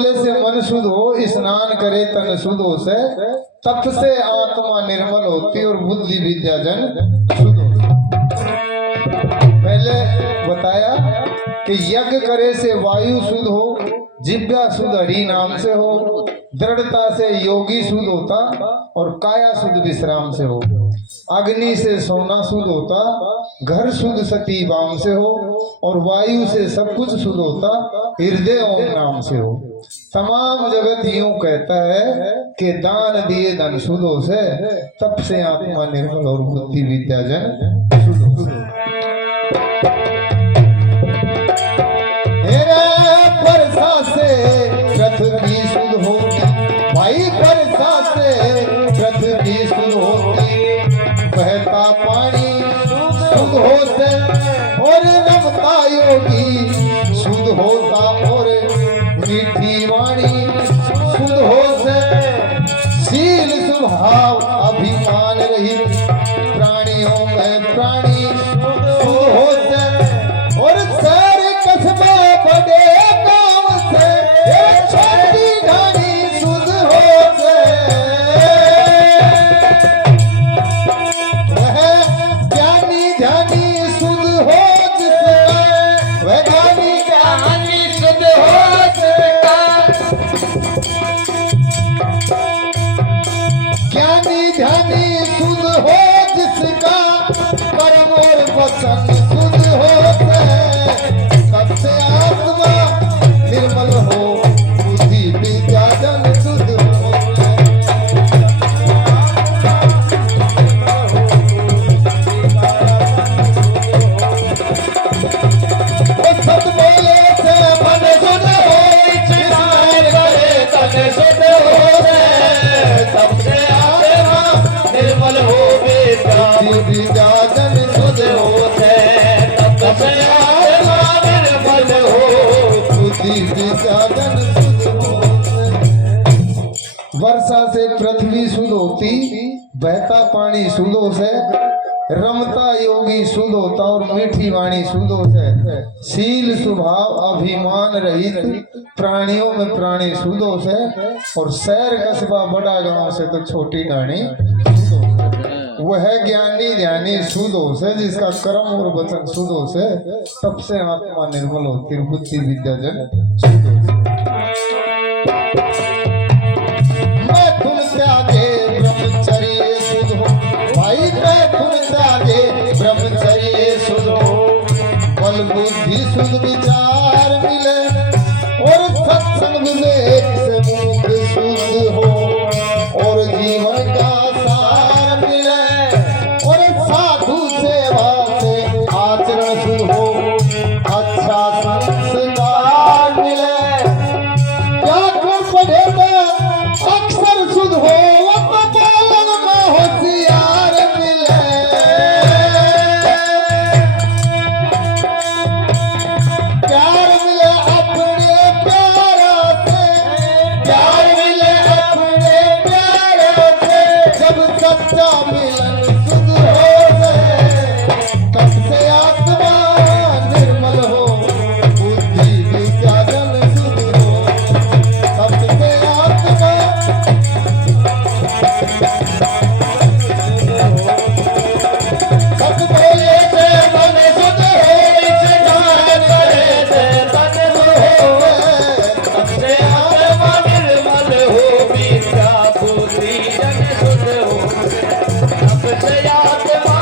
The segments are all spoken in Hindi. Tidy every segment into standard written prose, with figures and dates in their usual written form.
बोले से मन शुद्ध हो, स्नान करे तन शुद्ध हो से, तप से आत्मा निर्मल होती और बुद्धि विद्या जन शुद्ध होती। पहले बताया कि यज्ञ करे से वायु शुद्ध हो, जिह्वा शुद्ध हरि नाम से हो, दृढ़ता से योगी शुद्ध होता और काया शुद्ध विश्राम से हो, अग्नि से सोना शुद्ध होता, घर शुद्ध सती वाम से हो और वायु से सब कुछ शुद्ध होता, हृदय ओम नाम से हो। तमाम जगत यूं कहता है कि दान दिए धन शुद्ध हो से, तप से आत्मा निर्मल और बुद्धि विद्या जन शुद्ध हो। वर्षा से पृथ्वी शुद्ध होती, भाई वर्षा से पृथ्वी शुद्ध होती, बहता पानी शुद्ध होते और रमता योगी शुद्ध होता और मीठी वाणी शुद्ध होते, शील स्वभाव अभिमान रहित प्राणियों में प्राणी शुद्ध होते और सारे कस्बे बड़े गांव से छोटी ढाणी शुद्ध होते, वह ज्ञानी ध्यानी शुद्ध हो जिसका, वह ज्ञानी ध्यानी शुद्ध हो जिसका, ज्ञानी ध्यानी शुद्ध हो जिसका, कर्म और वचन शुद्ध होते, सबसे आत्मा निर्मल हो, बुद्धि विद्या जन शुद्ध हो। सत बोले से मन शुद्ध हो, स्नान करे तन शुद्ध हो, सबसे आत्मा निर्मल हो, बुद्धि विद्या जन शुद्ध हो, सबसे आत्मा निर्मल हो, बुद्धि विद्या जन शुद्ध हो। वर्षा से पृथ्वी शुद्ध होती, बहता पानी शुद्ध हो से, रमता योगी शुद्ध होता और मीठी वाणी शुद्ध होता, शील स्वभाव अभिमान रहित प्राणियों में प्राणी शुद्ध होते और शहर कस्बा बड़ा गांव से तो छोटी ढाणी, वह ज्ञानी ध्यानी शुद्ध हो से जिसका कर्म और वचन शुद्ध हो से, तब से आत्मा निर्मल होती और बुद्धि विद्या जन शुद्ध होती। मैथुन त्यागे ब्रह्मचर्य शुद्ध हो, भाई मैथुन त्यागे ब्रह्मचर्य शुद्ध हो, बल बुद्धि शुद्ध विचार मिले और सत्संग विवेक से मुख शुद्ध हो और जीवन का सार मिले और साधु सेवा से आचरण शुद्ध हो, अच्छा संस्कार मिले, व्याकरण पढ़े तो अक्षर शुद्ध हो, बोलन में होशियार मिले, प्यार मिले अपने प्यारा से, प्यार मिले अपने प्यारा से, जब सच्चा मिलन शुद्ध हो गए, तब से आत्मा निर्मल हो, बुद्धि विद्या जन शुद्ध हो, तब से आत्मा सत बोले से मन शुद्ध हो, स्नान करे से तन शुद्ध हो, तब से आत्मा निर्मल हो, विद्या बुद्धि जन शुद्ध हो, तब से आत्मा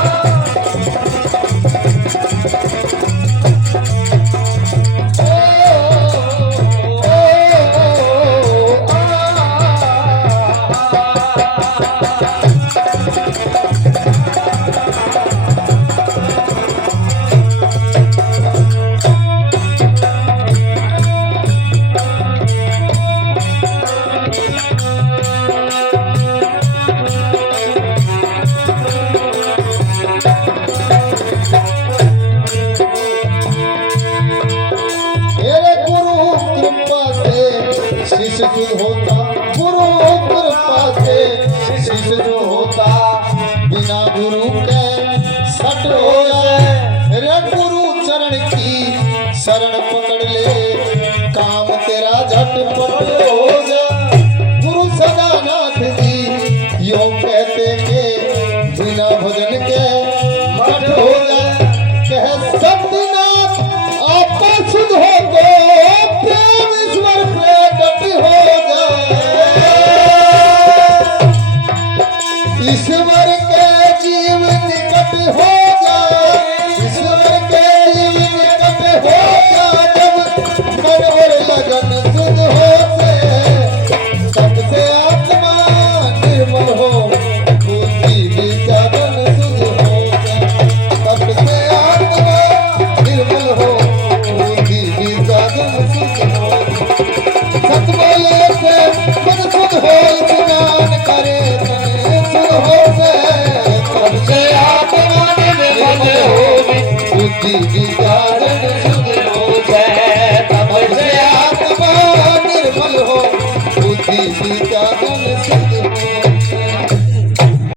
शिष्य जो होता, गुरु कृपा से शिष्य जो होता, बिना गुरु के सट हो जाए, रे गुरु चरण की शरण पकड़ ले, काम तेरा झटपट विद्याजन के मठ हो जाए। कह सत्यनाथ आप शुद्ध हो गो, प्रेम ईश्वर प्रकट हो जाए। ईश्वर के जीव निकट हो जाए, ईश्वर के जीव निकट हो जाए। जब मन और लगन शुद्ध हो से, सबसे आत्मा निर्मल हो, बुद्धि विचारन शुद्ध हो से। सबसे आत्मा निर्मल हो, बुद्धि विचारन शुद्ध हो से। सत बोले से मन शुद्ध हो, स्नान करे तन शुद्ध हो से। सबसे आत्मा निर्मल हो, बुद्धि विचारन शुद्ध हो से। सबसे आत्मा निर्मल हो, बुद्धि विचारन